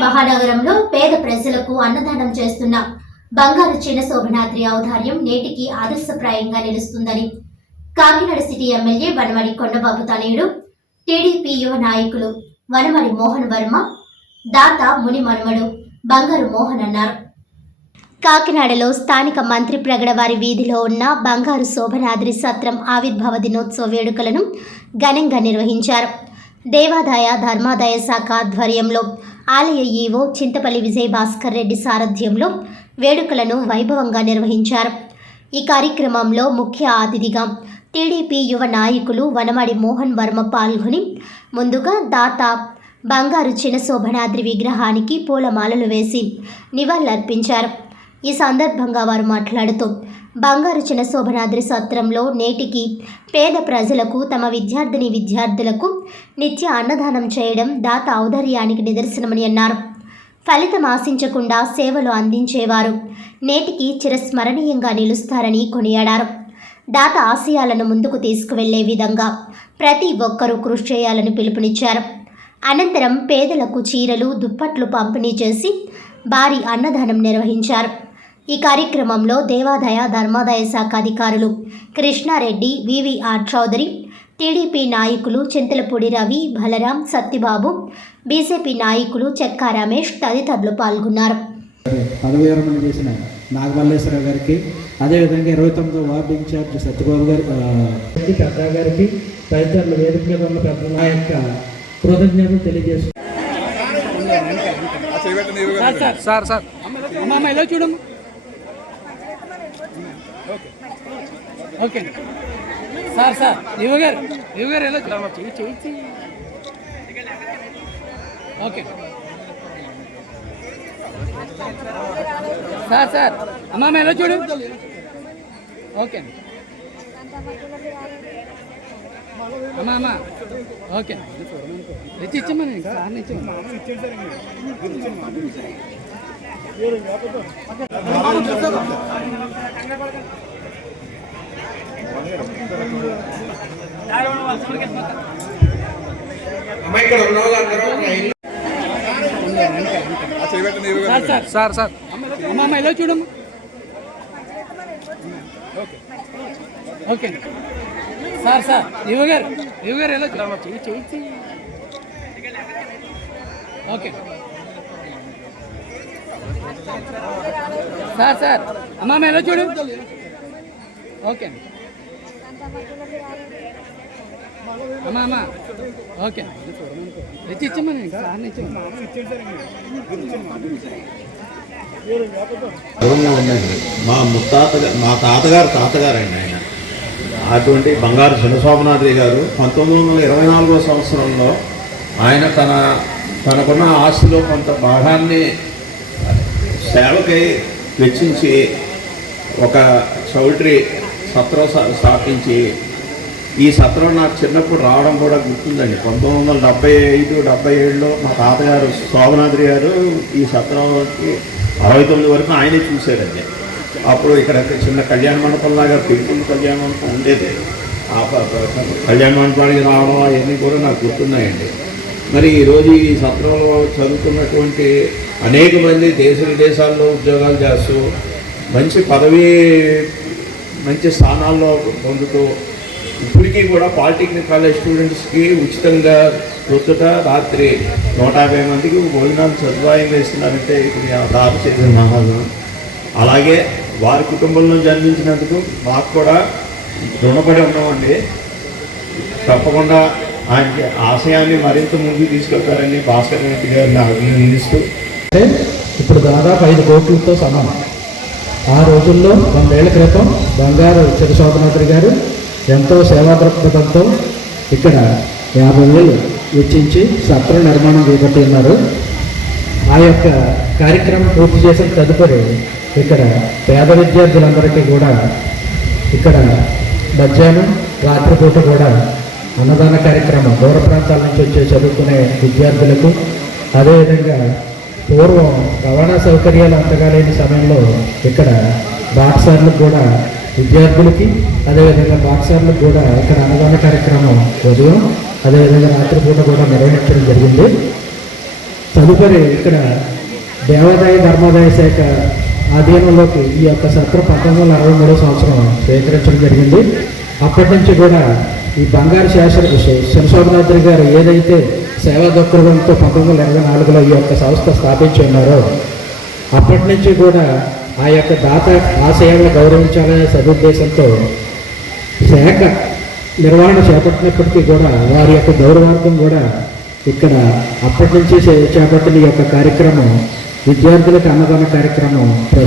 మహానగరంలో పేద ప్రజలకు అన్నదానం చేస్తున్న బంగారు చిన్న శోభనాద్రి ఔదార్యం నేటికి ఆదర్శప్రాయంగా నిలుస్తుందని కాకినాడ సిటీ ఎమ్మెల్యే వనమడి కొండబాబు తనయుడు టీడీపీ యువ నాయకులు వనమడి మోహన్ వర్మ దాత ముని మనుమడు బంగారు మోహన్ అన్నారు. కాకినాడలో స్థానిక మంత్రి ప్రగడవారి వీధిలో ఉన్న బంగారు శోభనాద్రి సత్రం ఆవిర్భావ దినోత్సవ వేడుకలను ఘనంగా నిర్వహించారు. దేవాదాయ ధర్మాదాయ శాఖ ఆధ్వర్యంలో ఆలయ ఈవో చింతపల్లి విజయ్ భాస్కర్ రెడ్డి సారథ్యంలో వేడుకలను వైభవంగా నిర్వహించారు. ఈ కార్యక్రమంలో ముఖ్య అతిథిగా టీడీపీ యువ నాయకులు వనమడి మోహన్ వర్మ పాల్గొని ముందుగా దాత బంగారు చిన్న శోభనాద్రి విగ్రహానికి పూలమాలలు వేసి నివాళులర్పించారు. ఈ సందర్భంగా వారు మాట్లాడుతూ బంగారు చిన్న శోభనాద్రి సత్రంలో నేటికి పేద ప్రజలకు తమ విద్యార్థిని విద్యార్థులకు నిత్య అన్నదానం చేయడం దాత ఔదార్యానికి నిదర్శనమని అన్నారు. ఫలితం ఆశించకుండా సేవలు అందించేవారు నేటికి చిరస్మరణీయంగా నిలుస్తారని కొనియాడారు. దాత ఆశయాలను ముందుకు తీసుకువెళ్ళే విధంగా ప్రతి ఒక్కరూ కృషి చేయాలని పిలుపునిచ్చారు. అనంతరం పేదలకు చీరలు దుప్పట్లు పంపిణీ చేసి భారీ అన్నదానం నిర్వహించారు. ఈ కార్యక్రమంలో దేవాదాయ ధర్మాదాయ శాఖ అధికారులు కృష్ణారెడ్డి వివిఆర్ చౌదరి టీడీపీ నాయకులు చింతలపూడి రవి బలరాం సత్యబాబు బీజేపీ నాయకులు చెక్కా రమేష్ తదితరులు పాల్గొన్నారు. పదవి విరమణ చేసిన నాగమల్లేశ్వరరావు గారికి అదేవిధంగా ఇరవై తొమ్మిదో వార్డు ఇన్ఛార్జ్ సత్యబాబు గారి పెద్ద గారికి తదితరులు వేదిక మీద ఉన్న పెద్ద నా యొక్క కృతజ్ఞతలు సార్ సార్. అమ్మ ఇలా చూడమ్మ ఓకే. సార్ సార్ ఇవ్వగారు ఇవ్వగారు ఎలా చెయ్యి చెయ్యి ఓకే. సార్ సార్ అమ్మ అమ్మ ఎలా చూడు. ఓకే. అమ్మ అమ్మ ఓకే. తెచ్చి ఇచ్చమ్మా నేను సార్ ఇచ్చాను ఇక్కడ ఉన్న వాళ్ళందరూ సార్ సార్ సార్ అమ్మ ఇలా చూడము ఓకే సార్ సార్ యువ గారు గారు ఎలా చూడమ్మ చెయ్యి ఓకే సార్ సార్. అమ్మ మేము చూడు? ఓకే. అమ్మా అమ్మా. ఓకే. తెచ్చి ఇచ్చమ్మా నేను? సార్ మా ముత్తాత మా తాతగారు తాతగారండి ఆయన. అటువంటి బంగారు చంద్రస్వామినాథి గారు పంతొమ్మిది వందల ఇరవై నాలుగో సంవత్సరంలో ఆయన తన తనకున్న ఆస్తిలో కొంత భాగాన్ని సేవకై వెచ్చించి ఒక చౌల్ట్రీ సత్రం స్థాపించి ఈ సత్రం నాకు చిన్నప్పుడు రావడం కూడా గుర్తుందండి. పంతొమ్మిది వందల డెబ్బై ఐదు డెబ్బై ఏడులో మా తాతగారు శోభనాద్రి గారు ఈ సత్రంకి అరవై తొమ్మిది వరకు ఆయనే చూశారండి. అప్పుడు ఇక్కడ చిన్న కళ్యాణ మండపంలాగా పెంపుడు కళ్యాణ మండపం ఉండేది. ఆ ప- కళ్యాణ మండపానికి రావడం అవన్నీ కూడా నాకు గుర్తున్నాయండి. మరి ఈరోజు ఈ సత్రంలో చదువుతున్నటువంటి అనేక మంది దేశ విదేశాల్లో ఉద్యోగాలు చేస్తూ మంచి పదవి మంచి స్థానాల్లో పొందుతూ ఇప్పటికీ కూడా పాలిటెక్నిక్ కాలేజ్ స్టూడెంట్స్కి ఉచితంగా ప్రొద్దుట రాత్రి నూట యాభై మందికి భోజనాలు సదుపాయం వేస్తున్నారంటే ఇప్పుడు దాప చేసిన మహాను అలాగే వారి కుటుంబంలో జన్మించినందుకు మాకు కూడా రుణపడి ఉన్నామండి. తప్పకుండా ఆశయాన్ని మరింత ముందుకు తీసుకెళ్తారని భాస్కర్ రెడ్డి గారిని అభినందిస్తూ అంటే ఇప్పుడు దాదాపు ఐదు కోట్లతో సమానం. ఆ రోజుల్లో వందేళ్ళ క్రితం బంగారు చిరశోభనాథుడి గారు ఎంతో సేవాదృక్పథంతో ఇక్కడ యాభై వేలు వెచ్చించి సత్ర నిర్మాణం చేపట్టి ఉన్నారు. ఆ యొక్క కార్యక్రమం పూర్తి చేసిన తదుపరి ఇక్కడ పేద విద్యార్థులందరికీ కూడా ఇక్కడ మధ్యాహ్నం రాత్రిపూట కూడా అన్నదాన కార్యక్రమం దూర ప్రాంతాల నుంచి వచ్చే చదువుకునే విద్యార్థులకు అదేవిధంగా పూర్వం రవాణా సౌకర్యాలు అంతగా లేని సమయంలో ఇక్కడ బాక్సర్లకు కూడా విద్యార్థులకి అదేవిధంగా బాక్సర్లకు కూడా ఇక్కడ అన్నదాన కార్యక్రమం ఉదయం అదేవిధంగా రాత్రిపూట కూడా నిర్వహించడం జరిగింది. తదుపరి ఇక్కడ దేవాదాయ ధర్మాదాయ శాఖ ఆధీనంలోకి ఈ యొక్క సత్ర పంతొమ్మిది వందల అరవై మూడో సంవత్సరం స్వీకరించడం జరిగింది. అప్పటి నుంచి కూడా ఈ బంగారు శాస్త్ర శివశోభనాథుడి గారు ఏదైతే సేవా దృక్పథంతో పంతొమ్మిది వందల ఇరవై నాలుగులో ఈ యొక్క సంస్థ స్థాపించి ఉన్నారో అప్పటి నుంచి కూడా ఆ యొక్క దాత ఆశయాలను గౌరవించాలనే సదుద్దేశంతో శాఖ నిర్వహణ చేపట్టినప్పటికీ కూడా వారి యొక్క గౌరవార్థం కూడా ఇక్కడ అప్పటి నుంచి చేపట్టిన ఈ యొక్క కార్యక్రమం విద్యార్థులకు అన్నదాన కార్యక్రమం